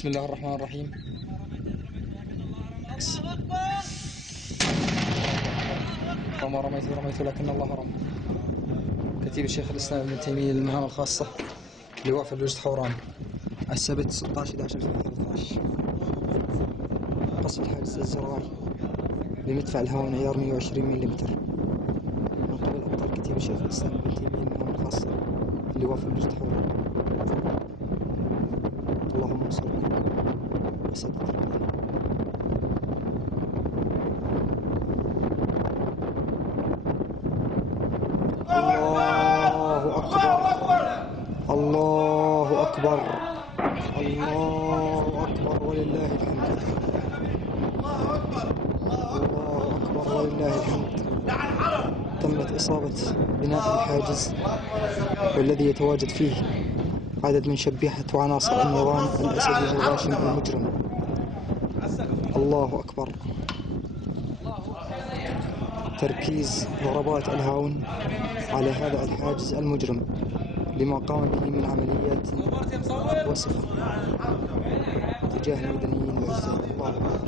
بسم الله الرحمن الرحيم. وما رميت لكن الله رمى. كتيب الشيخ الإسلام ابن تيمية للمهام الخاصة، لواء في الوجد حوران، السبت 16/11/2013. قصف الحاجز الزراعي بمدفع الهاون عيار 120 ملم من قبل أبطال كتيب الشيخ الإسلام ابن تيمية للمهام الخاصة، لواء في الوجد حوران. اللهم انصرنا وسدد رمينا. الله أكبر، الله أكبر، الله أكبر ولله الحمد. الله أكبر ولله الحمد. تمت إصابة بناء الحاجز والذي يتواجد فيه عدد من شبيحة وعناصر النظام الأسدي الغاشم المجرم. الله أكبر. تركيز ضربات الهاون على هذا الحاجز المجرم لما قام به من عمليات وسخة تجاه المدنيين الأعزاء. الله أكبر.